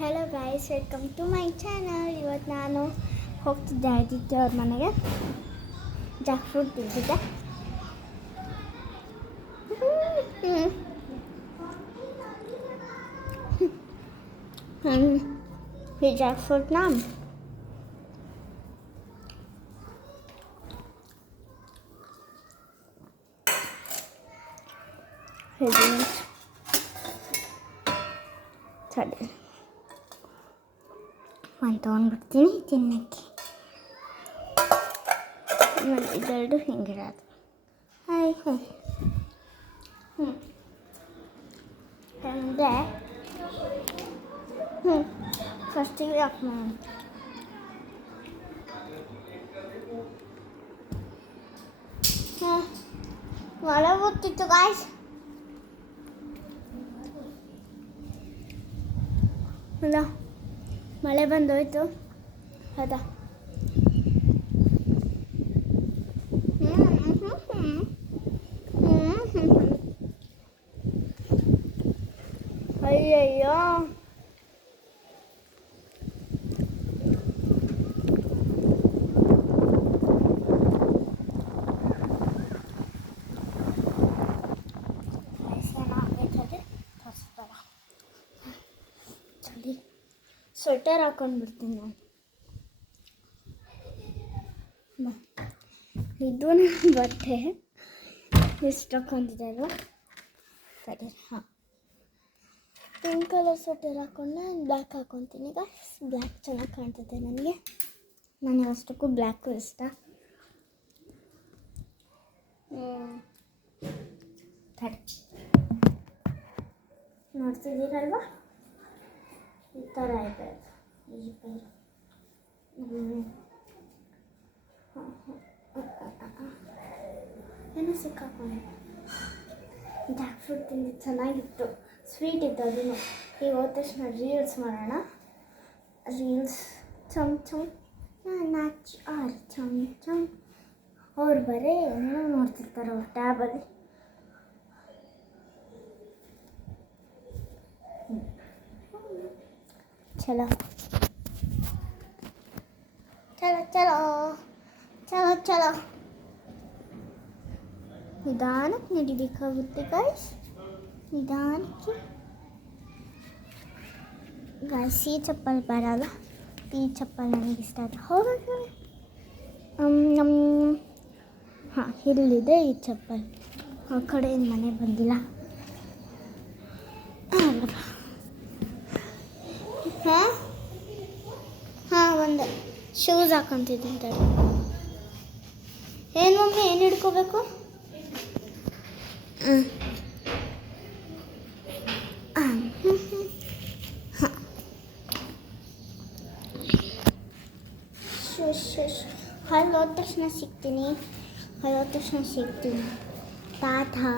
Hello guys, welcome to my channel. ಇವತ್ತು ನಾನು ಹೋಗ್ತಿದ್ದೆ ಆದಿತ್ಯ ಅವ್ರ ಮನೆಗೆ. ಜಾಕ್ ಫ್ರೂಟ್ ತಿಂತಿದ್ದೆ. ಈ ಜಾಕ್ ಫ್ರೂಟ್ನ ಸರಿ ಒಂದು ತೊಗೊಂಡ್ಬಿಡ್ತೀನಿ ತಿನ್ನೋಕ್ಕೆ. ಇದೆರಡು ಹಿಂಗಿರೋದು. ಹಾಯ್ ಅಂದರೆ ಫಸ್ಟಿಗೆ ಮಳೆ ಬರ್ತಿತ್ತು ಗಾಯ್ಸ್. ಅಲ್ಲ, ಮಳೆ ಬಂದೋಯ್ತು. ಹೌದಾ? ಅಯ್ಯಯ್ಯೋ, ಚಳಿ. ಸ್ವೆಟರ್ ಹಾಕೊಂಡ್ಬಿಡ್ತೀನಿ ನಾನು. ಇದು ನನ್ನ ಬಟ್ಟೆ ಎಷ್ಟು ಹಾಕೊಂಡಿದೆ ಅಲ್ವಾ? ಸರಿ, ಹಾಂ. ಪಿಂಕ್ ಕಲರ್ ಸ್ವೆಟರ್ ಹಾಕ್ಕೊಂಡೆ ಬ್ಲ್ಯಾಕ್ ಹಾಕ್ಕೊತೀನಿ. ಈಗ ಬ್ಲ್ಯಾಕ್ ಚೆನ್ನಾಗಿ ಕಾಣ್ತದೆ ನನಗೆ. ನನಗೆ ಅಷ್ಟಕ್ಕೂ ಬ್ಲ್ಯಾಕು ಇಷ್ಟ. ಸರಿ, ನೋಡ್ತಿದ್ದೀರಲ್ವಾ? ಈ ಥರ ಇದೆ ಈ ಪೇರು. ಏನೋ ಸಿಕ್ಕಾಕೊಂಡು ಜಾಕ್ ಫ್ರೂಟ್ ತಿಂದು ಚೆನ್ನಾಗಿತ್ತು, ಸ್ವೀಟ್ ಇತ್ತು. ಅದನ್ನು ಈಗ ಹೋದ ತಕ್ಷಣ ರೀಲ್ಸ್ ಮಾಡೋಣ. ರೀಲ್ಸ್ ಚಮ್ ಚಮ್ ನಾಚ್ ಆರ್ ಚಮ್ ಚಮ್. ಅವ್ರು ಬರೀ ಏನೇನೋ ನೋಡ್ತಿರ್ತಾರೆ ಅವ್ರ ಟ್ಯಾಬಲ್ಲಿ. ಚಲೋ ಚಲೋ ಚಲೋ ಚಲೋ ಚಲೋ. ನಿಧಾನಕ್ಕೆ ನಡಿಬೇಕಾಗುತ್ತೆ ಗಾಯ್ಸ್, ನಿಧಾನಕ್ಕೆ. ಗಾಯ್ಸ್, ಈ ಚಪ್ಪಲ್ ಬರಲ್ಲ. ಈ ಚಪ್ಪಲ್ ನನಗೆ ಇಷ್ಟ ಆಯ್ತು. ಹೌದು, ಹಾಂ, ಇಲ್ಲಿದೆ ಈ ಚಪ್ಪಲ್. ಆ ಕಡೆಯಿಂದ ಮನೆ ಬಂದಿಲ್ಲ. ಹಾಂ, ಒಂದು ಶೂಸ್ ಹಾಕೊತಿದ್ದೀನಿ. ಏನು ಮಮ್ಮಿ, ಏನು ಹಿಡ್ಕೋಬೇಕು? ಅಲ್ಲಿ ಹೋದ ತಕ್ಷಣ ಸಿಗ್ತೀನಿ. ಟಾಟಾ.